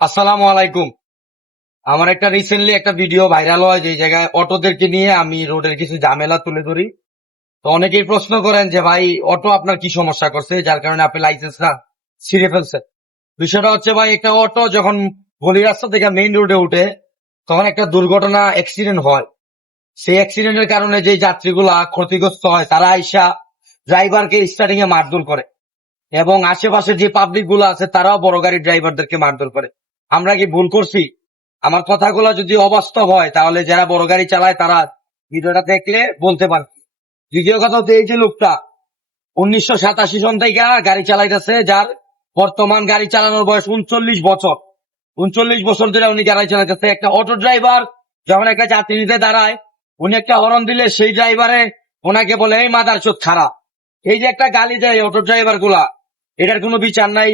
আসসালামু আলাইকুম। আমার একটা রিসেন্টলি একটা ভিডিও ভাইরাল হয় যে জায়গায় অটোদেরকে নিয়ে আমি রোডের কিছু ঝামেলা তুলে ধরি। তো অনেকেই প্রশ্ন করেন যে ভাই অটো আপনার কি সমস্যা করছে যার কারণে আপনি লাইসেন্সটা ছিঁড়ে ফেলছেন। বিষয়টা হচ্ছে ভাই, একটা অটো যখন গলি রাস্তা থেকে মেইন রোডে উঠে তখন একটা দুর্ঘটনা অ্যাক্সিডেন্ট হয়। সেই অ্যাক্সিডেন্টের কারণে যে যাত্রীগুলা ক্ষতিগ্রস্ত হয় তারা আইসা ড্রাইভারকে স্টার্টিং এ মারধর করে, এবং আশেপাশে যে পাবলিক গুলো আছে তারাও বড় গাড়ির ড্রাইভারদেরকে মারধর করে। আমরা কি ভুল করছি? আমার কথাগুলো যদি অবাস্তব হয় তাহলে যারা বড় গাড়ি চালায় তারা ভিডিওটা দেখলে বলতে পারে। দ্বিতীয় কথা হচ্ছে, এই যে লোকটা 1987 সন থেকে গাড়ি চালাইতেছে, যার বর্তমান গাড়ি চালানোর বয়স 39 বছর। 39 বছর ধরে উনি গাড়ি চালাইতেছে। একটা অটো ড্রাইভার যখন একটা যাত্রী নিতে দাঁড়ায়, উনি একটা হরন দিলে সেই ড্রাইভারে ওনাকে বলে এই মাদার চোদ খারাপ। এই যে একটা গালি দেয় অটো ড্রাইভার গুলা, এটার কোনো বিচার নাই।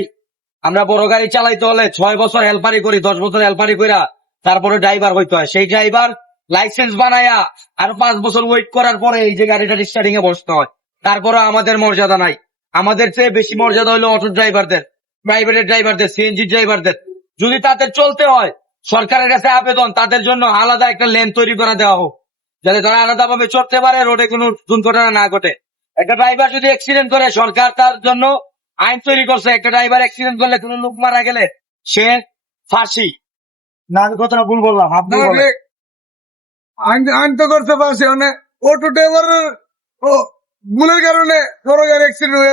আমরা বড় গাড়ি চালাইতে হলে 6 বছর হেলপারি করি, 10 বছর হেলপারি কইরা তারপরে ড্রাইভার হইতে হয়। সেই ড্রাইভার লাইসেন্স বানায়া আর 5 বছর ওয়েট করার পরে এই যে গাড়িটা স্টার্টিং এ বসতে হয়। তারপরে আমাদের মর্যাদা নাই। আমাদের চেয়ে বেশি মর্যাদা হলো অটো ড্রাইভারদের, প্রাইভেটের ড্রাইভারদের, সিএনজি ড্রাইভারদের। যদি তাদের চলতে হয়, সরকারের কাছে আবেদন তাদের জন্য আলাদা একটা লেন তৈরি করে দেওয়া হোক, যাতে তারা আলাদা ভাবে চলতে পারে, রোডে কোনো দুর্ঘটনা না ঘটে। একটা ড্রাইভার যদি অ্যাক্সিডেন্ট করে, সরকার তার জন্য আইন তৈরি করছে। একটা ড্রাইভার অ্যাক্সিডেন্ট করলে, কোনো লোক মারা গেলে সে ফাঁসি। না, আমি কথাটা ভুল বললাম, আপনি না, বলেন। আইন আইন তো করতে পারছে মানে অটো ড্রাইভারের ভুলের কারণে বড় গাড়ি অ্যাক্সিডেন্ট হয়ে